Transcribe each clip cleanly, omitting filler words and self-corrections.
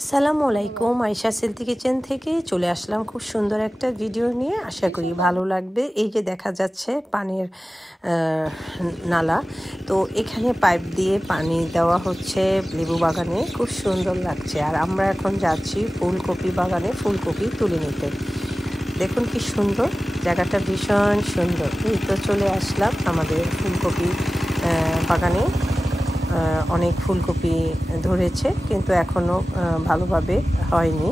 আসসালামু আলাইকুম, Ayesha silky kitchen থেকে চলে আসলাম খুব সুন্দর একটা ভিডিও নিয়ে। আশা করি ভালো লাগবে। এই যে দেখা যাচ্ছে পানির নালা, তো এখানে পাইপ দিয়ে পানি দেওয়া হচ্ছে লেবু বাগানে, খুব সুন্দর লাগছে। আর আমরা এখন যাচ্ছি ফুলকপি বাগানে ফুলকপি তুলে নিতে। দেখুন কি সুন্দর জায়গাটা, ভীষণ সুন্দর। এই তো চলে আসলাম আমাদের ফুলকপি বাগানে। অনেক ফুলকপি ধরেছে কিন্তু এখনও ভালোভাবে হয়নি।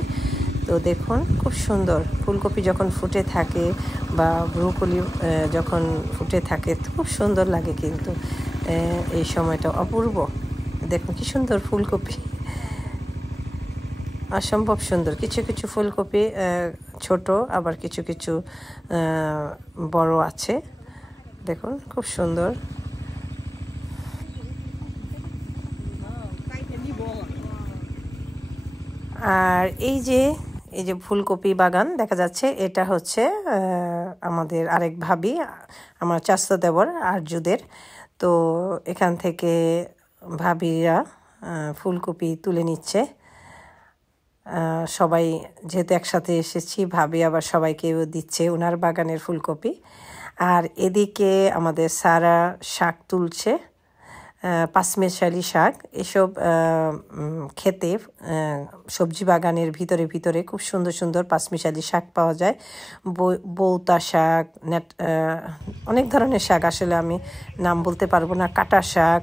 তো দেখুন খুব সুন্দর ফুলকপি যখন ফুটে থাকে বা ব্রোকলি যখন ফুটে থাকে খুব সুন্দর লাগে, কিন্তু এই সময়টা অপূর্ব। দেখুন কি সুন্দর ফুলকপি, অসম্ভব সুন্দর। কিছু কিছু ফুলকপি ছোট, আবার কিছু কিছু বড় আছে। দেখুন খুব সুন্দর। আর এই যে ফুলকপি বাগান দেখা যাচ্ছে, এটা হচ্ছে আমাদের আরেক ভাবি, আমার চাচা দেবর আরজুদের। তো এখান থেকে ভাবিরা ফুলকপি তুলে নিচ্ছে। সবাই যেহেতু একসাথে এসেছি, ভাবি আবার সবাইকেও দিচ্ছে ওনার বাগানের ফুলকপি। আর এদিকে আমাদের সারা শাক তুলছে, পাঁচমেশালি শাক। এসব খেতে সবজি বাগানের ভিতরে ভিতরে খুব সুন্দর সুন্দর পাঁচমিশালি শাক পাওয়া যায়। বৌতা শাক, অনেক ধরনের শাক, আসলে আমি নাম বলতে পারবো না। কাটা শাক,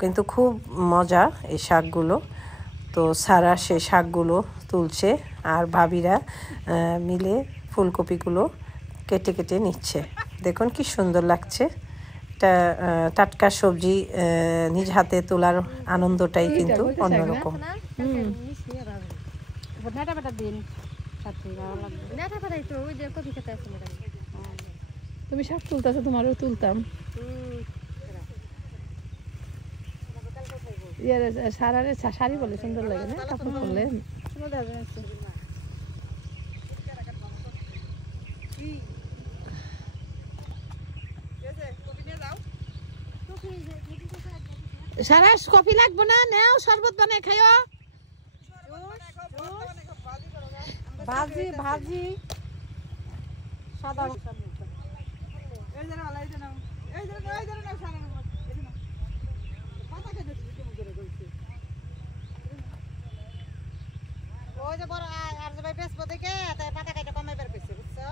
কিন্তু খুব মজা এই শাকগুলো। তো সারা সেই শাকগুলো তুলছে আর ভাবিরা মিলে ফুলকপিগুলো কেটে কেটে নিচ্ছে। দেখুন কি সুন্দর লাগছে। টাটকা সবজি নিজ হাতে তোলার আনন্দটাই কিন্তু অন্যরকম। তুমি শাক তুলতেছো, তোমারও তুলতাম। সারারে শাড়ি বলে সুন্দর লাগে না, কাপড় পরলে সারা কফি লাগবে না, নেও শরবত বানাই খাইও। ভাজি ভাজি সাদা ওই যে বড় আর যে ভাই বেসবো দেখে তাই পাতা কাটা কমাইবার কইছে, বুঝছো?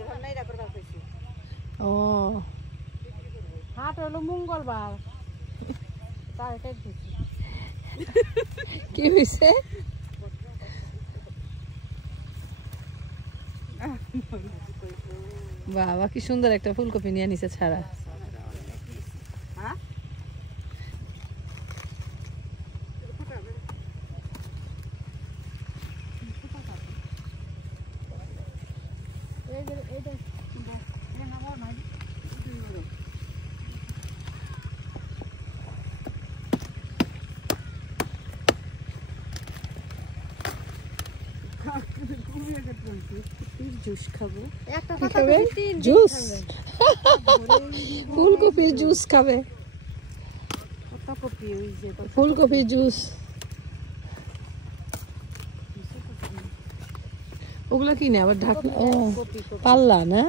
এখন নাইরা করবার কইছে। ও হাট হলো মঙ্গলবার, তাই কাট দিছি। কি হইছে? বাবা কি সুন্দর একটা ফুলকপি নিয়ে নিছে ছাড়া। জুস খাবো, জুস ফুলকপির জুস খাবে, ফুলকপির জুস। ওগুলা কি না আবার ঢাকনা, ও পাল্লা না।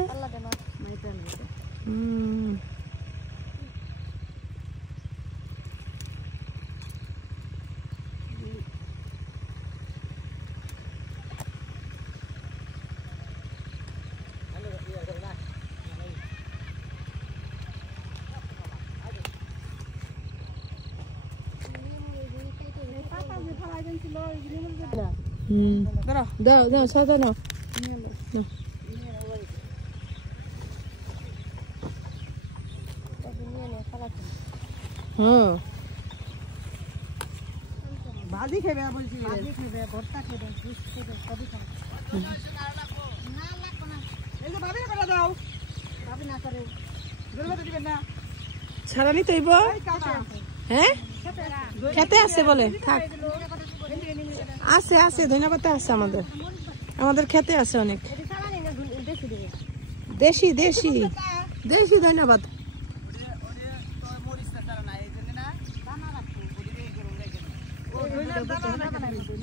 দাও দাও সাদা নাও। হ্যাঁ ভাজি খেবে বলছি, ভাজি খেবে, ভর্তা খেবে, জুস খেবে, সবই খাবে। না লাগবে না, এই যে ভাবি করে দাও, ভাবি না করে জলবা দিবেন না, ছাড়ানি তৈব। হ্যাঁ খেতে আছে বলে, থাক আছে আছে, ধন্যবাদ আছে আমাদের, আমাদের খেতে আছে অনেক। দেশি দেশি দেশি, ধন্যবাদ।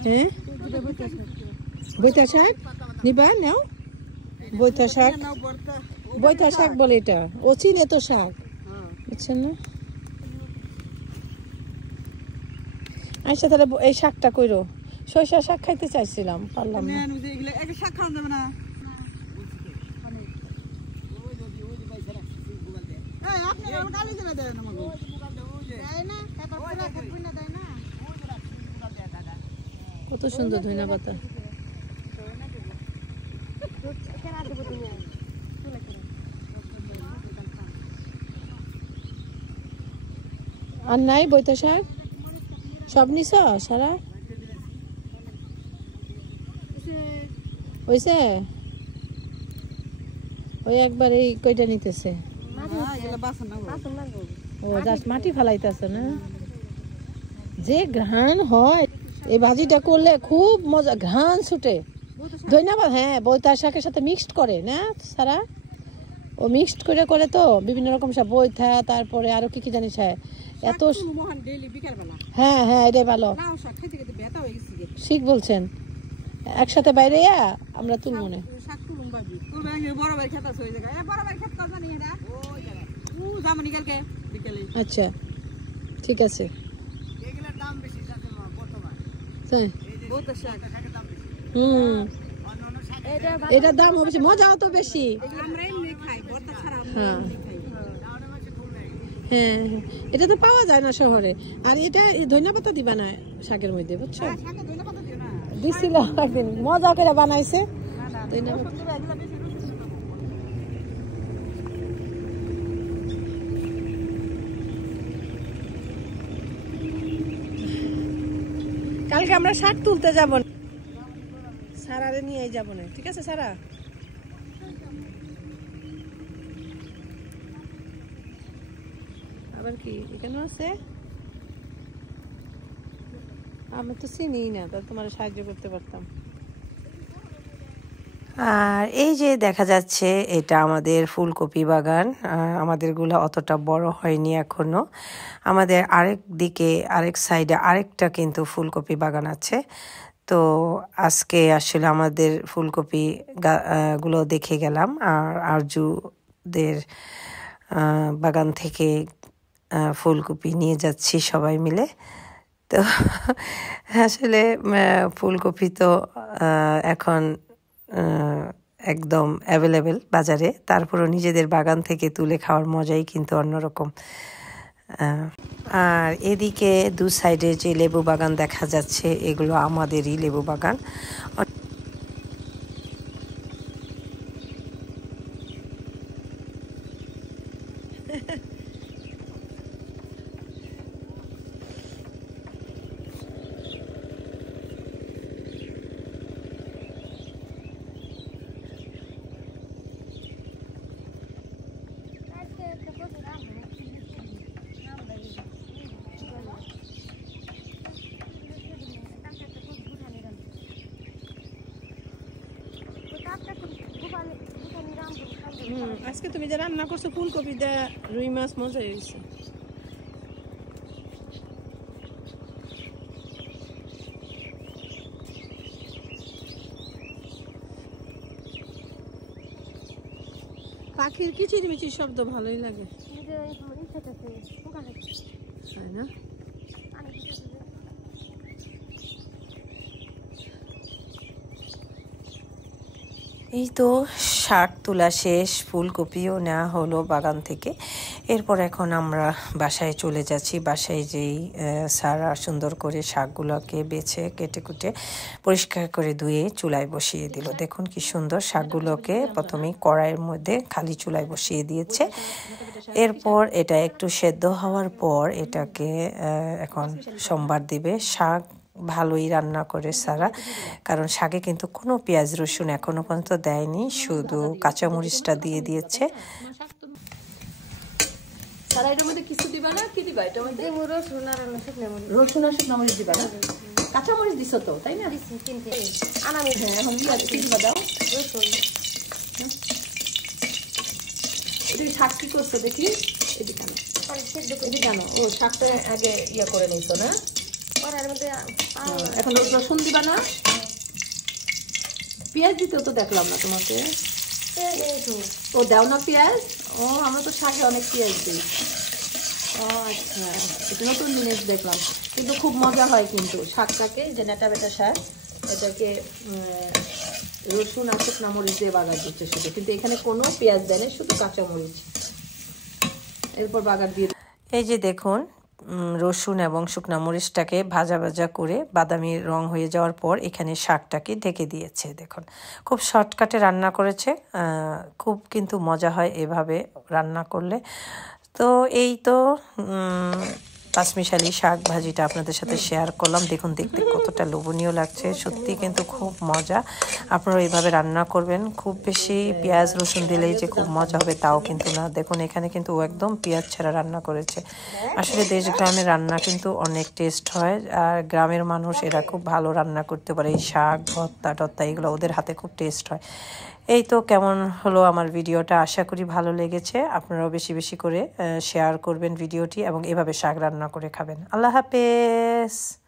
হ্যাঁ বৈতা শাক নিবা নাও বৈতা শাক বৈতা শাক বলে এটা ও চিনে তো শাক বুঝছেন না আচ্ছা তাহলে এই শাকটা কইরো সরিষা শাক খাইতে চাইছিলাম পারলাম না শাক খাওয়া যাবে না কত সুন্দর ধনিয়া পাতা আর নাই বৈতা শাক সব নিছ সারা হইছে ওই একবার এই কয়টা নিতেছে ও জাস্ট মাটি ফেলাইতেছে না যে ঘ্রাণ হয় এই ভাজিটা করলে খুব মজা ঘ্রাণ ছুটে ধন্যবাদ হ্যাঁ বৈতা শাকের সাথে মিক্সড করে না সারা ও মিক্সড করে করে তো বিভিন্ন রকম সব বৈথা তারপরে আরো কি কি জানিস এত হ্যাঁ হ্যাঁ এটাই ভালো ঠিক বলছেন একসাথে বাইরে আমরা তুলবো না আচ্ছা ঠিক আছে এটার দাম বেশি মজাও তো বেশি হ্যাঁ হ্যাঁ এটা তো পাওয়া যায় না শহরে আর এটা ধনিয়া পাতা দিবা না শাকের মধ্যে বুঝছো দিছিল একদিন মজা করে বানাইছে কালকে আমরা শাক তুলতে যাব সারারে নিয়ে যাব না ঠিক আছে সারা আবার কি এখানে আছে আমি তো চিনি না তা তোমার সাহায্য করতে পারতাম আর এই যে দেখা যাচ্ছে এটা আমাদের ফুলকপি বাগান আমাদেরগুলো অতটা বড় হয়নি এখনো আমাদের আরেক দিকে আরেক সাইডে আরেকটা কিন্তু ফুলকপি বাগান আছে তো আজকে আসলে আমাদের ফুলকপি গুলো দেখে গেলাম আর আরজুদের বাগান থেকে ফুলকপি নিয়ে যাচ্ছি সবাই মিলে তো আসলে ফুলকপি তো এখন একদম অ্যাভেলেবেল বাজারে তারপরও নিজেদের বাগান থেকে তুলে খাওয়ার মজাই কিন্তু অন্যরকম আর এদিকে দু সাইডে যে লেবু বাগান দেখা যাচ্ছে এগুলো আমাদেরই লেবু বাগান আজকে তুমি যে রান্না করছো ফুলকপি দিয়ে রুই মাছ মজা হয়েছে পাখির কিচিরমিচির শব্দ ভালোই লাগে তাই না এই তো শাক তোলা শেষ ফুলকপিও নেওয়া হলো বাগান থেকে এরপর এখন আমরা বাসায় চলে যাচ্ছি বাসায় যেই সারা সুন্দর করে শাকগুলোকে বেছে কেটে কুটে পরিষ্কার করে ধুয়ে চুলায় বসিয়ে দিল দেখুন কি সুন্দর শাকগুলোকে প্রথমেই কড়াইয়ের মধ্যে খালি চুলায় বসিয়ে দিয়েছে এরপর এটা একটু সেদ্ধ হওয়ার পর এটাকে এখন সোমবার দিবে শাক ভালোই রান্না করে সারা কারণ শাকে কিন্তু কোনো পেঁয়াজ রসুন এখনো পর্যন্ত দেয়নি শুধু কাঁচামরিচটা দিয়ে দিয়েছে সারা এটার মধ্যে কিছু দিবা না কি দিবা এটার মধ্যে রসুন আর শুকনো মরিচ দিবা না কাঁচামরিচ দিছো তো তাই না এখন কি দিবা দাও রসুন এটা শাক কি করছো দেখি এদিকে কেন ও শাকটা আগে ইয়া করে নিছো না এখন রসুন দিবা না? পেঁয়াজ দিতেও তো দেখলাম না তোমাকে। ও দাও না পেঁয়াজ? ও আমরা তো শাকে অনেক পেঁয়াজ দিই। ও আচ্ছা, এটা নতুন জিনিস দেখলাম, কিন্তু খুব মজা হয় কিন্তু শাকটাকে, যে নেটা বেটা শাক, এটাকে রসুন আর শুকনা মরিচ দিয়ে বাগার দিচ্ছে শুধু, কিন্তু এখানে কোনো পেঁয়াজ দেয় না, শুধু কাঁচা মরিচ। এরপর বাগার দিয়ে এই যে দেখুন রসুন এবং শুকনা মরিচটাকে ভাজা ভাজা করে বাদামি রং হয়ে যাওয়ার পর এখানে শাকটাকে ঢেকে দিয়েছে। দেখুন খুব শর্টকাটে রান্না করেছে, খুব কিন্তু মজা হয় এভাবে রান্না করলে। তো এই তো পাঁচমিশালি শাক ভাজিটা আপনাদের সাথে শেয়ার করলাম। দেখুন দেখতে কতটা লোভনীয় লাগছে, সত্যি কিন্তু খুব মজা। আপনারা এইভাবে রান্না করবেন। খুব বেশি পেঁয়াজ রসুন দিলেই যে খুব মজা হবে তাও কিন্তু না। দেখুন এখানে কিন্তু একদম পেঁয়াজ ছাড়া রান্না করেছে। আসলে দেশ গ্রামের রান্না কিন্তু অনেক টেস্ট হয়, আর গ্রামের মানুষ এরা খুব ভালো রান্না করতে পারে। এই শাক ভর্তা টর্তা এগুলো ওদের হাতে খুব টেস্ট হয়। এই তো কেমন হলো আমার ভিডিওটা, আশা করি ভালো লেগেছে। আপনারাও বেশি বেশি করে শেয়ার করবেন ভিডিওটি এবং এভাবে শাক রান্না করে খাবেন। আল্লাহ হাফেজ।